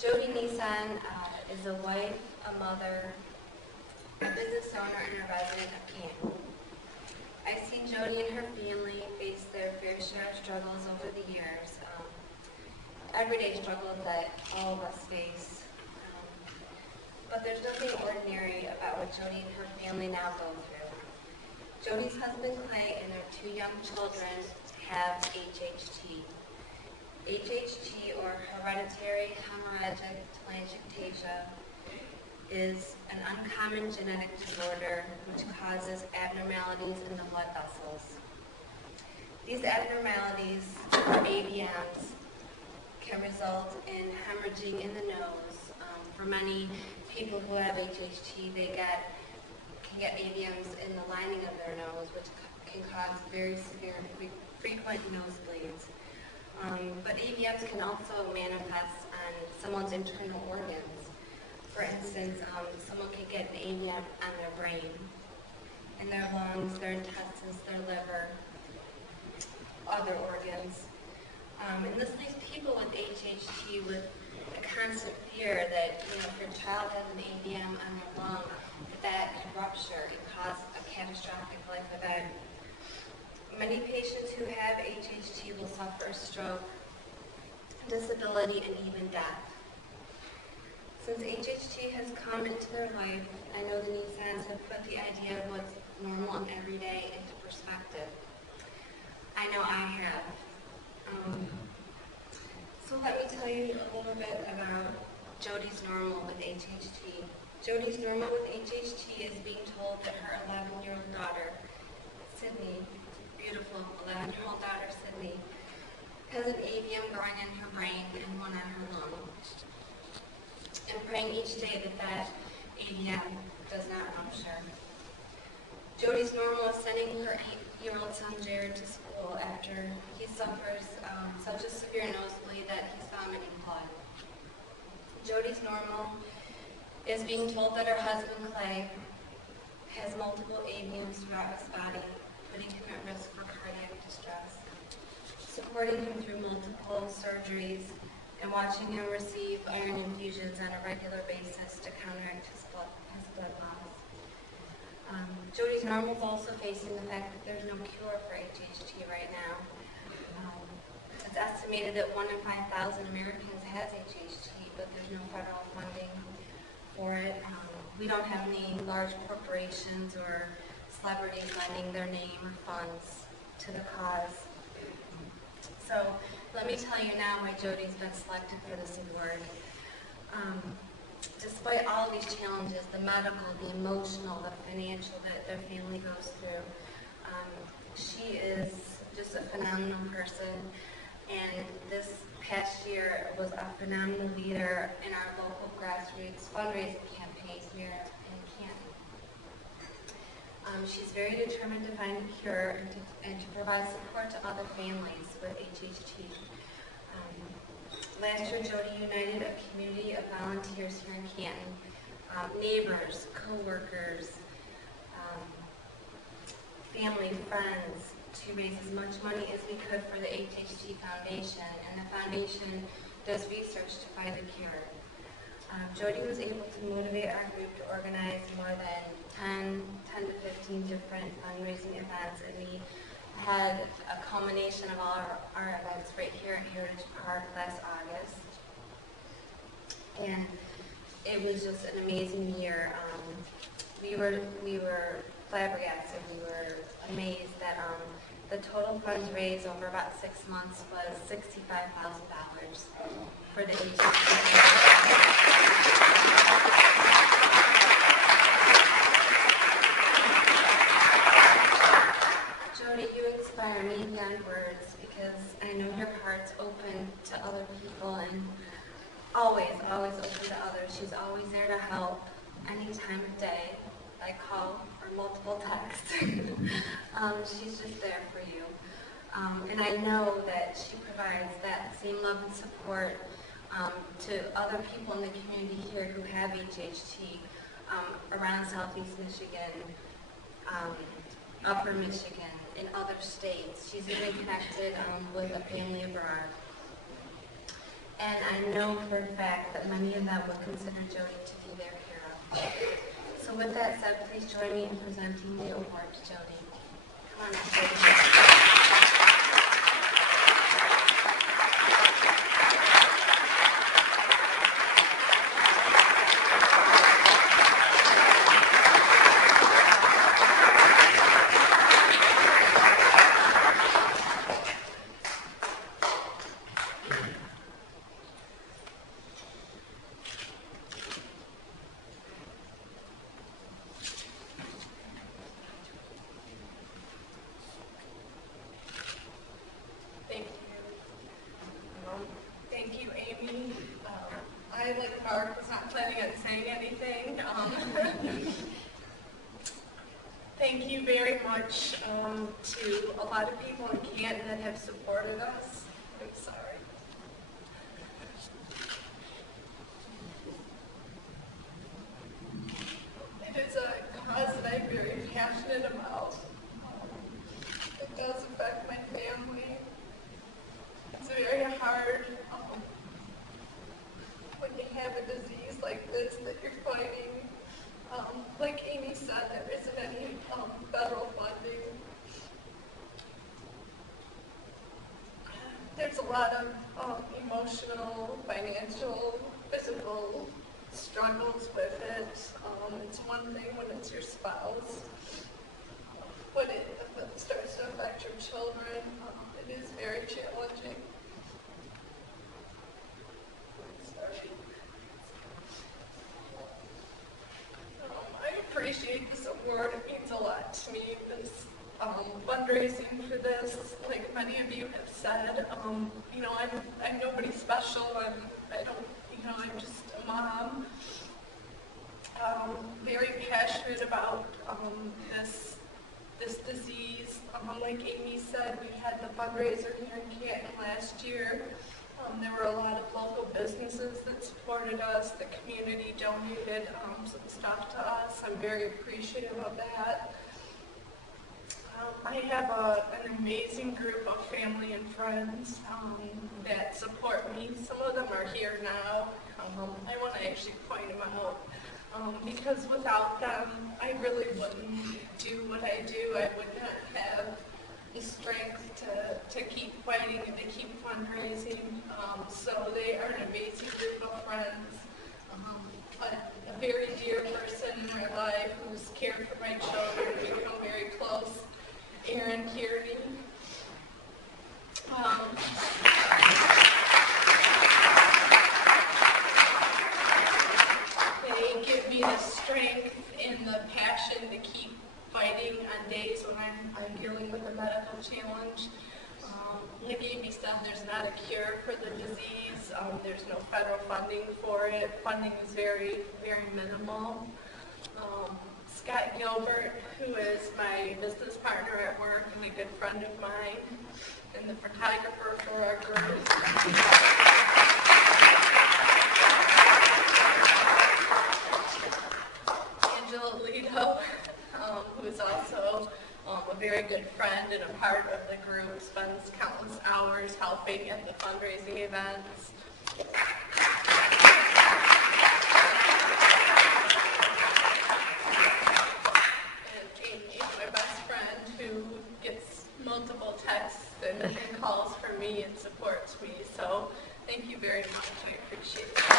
Jody Nissan is a wife, a mother, a business owner, and a resident of Canton. I've seen Jody and her family face their fair share of struggles over the years, everyday struggles that all of us face. But there's nothing ordinary about what Jody and her family now go through. Jody's husband Clay and their 2 young children have HHT. HHT, or hereditary hemorrhagic telangiectasia, is an uncommon genetic disorder which causes abnormalities in the blood vessels. These abnormalities, or AVMs, can result in hemorrhaging in the nose. For many people who have HHT, they can get AVMs in the lining of their nose, which can cause very severe, frequent nosebleeds. But AVMs can also manifest on someone's internal organs. For instance, someone can get an AVM on their brain, in their lungs, their intestines, their liver, other organs. And this leaves people with HHT with a constant fear that, if your child has an AVM on their lung, that could rupture and cause a catastrophic life event. Many patients who have HHT will suffer a stroke, disability, and even death. Since HHT has come into their life, I know the Nissans have put the idea of what's normal and everyday into perspective. I know I have. So let me tell you a little bit about Jody's normal with HHT. Jody's normal with HHT is being told that her 11-year-old daughter, Sydney, beautiful 11-year-old daughter, Sydney, has an AVM growing in her brain and one on her lung. And praying each day that AVM does not rupture. Jody's normal is sending her 8-year-old son Jared to school after he suffers such a severe nosebleed that he's vomiting blood. Jody's normal is being told that her husband Clay has multiple AVMs throughout his body, putting him at risk for cardiac distress, supporting him through multiple surgeries, and watching him receive iron infusions on a regular basis to counteract his blood loss. Jody's normal is also facing the fact that there's no cure for HHT right now. It's estimated that 1 in 5,000 Americans has HHT, but there's no federal funding for it. We don't have any large corporations or celebrities lending their name or funds to the cause. So let me tell you now why Jody's been selected for this award. Despite all these challenges, the medical, the emotional, the financial that their family goes through, she is just a phenomenal person. And this past year was a phenomenal leader in our local grassroots fundraising campaign here in Canton. She's very determined to find a cure and to provide support to other families with HHT. Last year, Jody united a community of volunteers here in Canton, neighbors, co-workers, family, friends, to raise as much money as we could for the HHT Foundation, and the foundation does research to find a cure. Jody was able to motivate our group to organize more than 10 to 15 different fundraising events, and we had a culmination of all our events right here at Heritage Park last August. And it was just an amazing year. We were flabbergasted. We were amazed that the total funds raised over about 6 months was $65,000 for the HHT. Jody, you inspire me beyond words because I know your heart's open to other people and always open to others. She's always there to help any time of day, by call or multiple texts. She's just there for you. And I know that she provides that same love and support to other people in the community here who have HHT around Southeast Michigan, Upper Michigan, in other states. She's even connected with a family abroad. and I know for a fact that many of them would consider Jody to be their hero. So with that said, please join me in presenting the award to Jody. Come on up, Jody. Thank you, Amy. I, like Mark, was not planning on saying anything. Thank you very much to a lot of people in Canton that have supported us. I'm sorry. It is a cause that I'm very passionate about. It does affect my family. It's very hard when you have a disease like this that you're fighting. Like Amy said, there isn't any federal funding. There's a lot of emotional, financial, physical struggles with it. It's one thing when it's your spouse. When it starts to affect your children, it is very challenging. I appreciate this award. It means a lot to me. This fundraising for this, like many of you have said, you know, I'm nobody special. I'm just a mom. Very passionate about this disease. Like Amy said, we had the fundraiser here in Canton last year. There were a lot of local businesses that supported us. The community donated some stuff to us. I'm very appreciative of that. I have an amazing group of family and friends that support me. Some of them are here now. I want to actually point them out because without them, I really wouldn't do what I do. I would not have the strength to keep fighting and to keep fundraising. So they are an amazing group of friends. A very dear person in my life who's cared for my children, become very close, Aaron Kearney. They give me the strength and the passion to keep fighting on days when I'm dealing with a medical challenge. Like Amy said, there's not a cure for the disease. There's no federal funding for it. Funding is very, very minimal. Scott Gilbert, who is my business partner at work and a good friend of mine, and the photographer for our group. Angela Lido, who is also a very good friend and a part of the group, spends countless hours helping at the fundraising events. And Amy, my best friend, who gets multiple texts and calls from me and supports me. So thank you very much. I appreciate it.